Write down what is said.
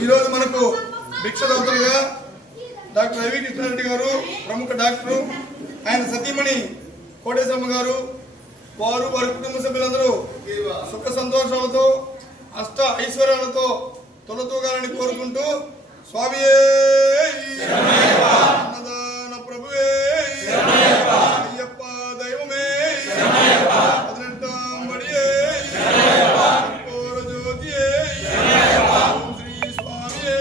ఈరోజు మనకు భిక్షదాతలుగా డాక్టర్ రవి కృష్ణారెడ్డి గారు, ప్రముఖ డాక్టరు, ఆయన సతీమణి కోటేశమ్మ గారు, వారు వారి కుటుంబ సభ్యులందరూ సుఖ సంతోషాలతో అష్ట ఐశ్వర్యాలతో తొలతూగాలని కోరుకుంటూ స్వామి అన్నదాన ప్రభువే అయ్యప్ప దైవమే పదినెట్టాంబడియే జ్యోతియే శ్రీ స్వామియే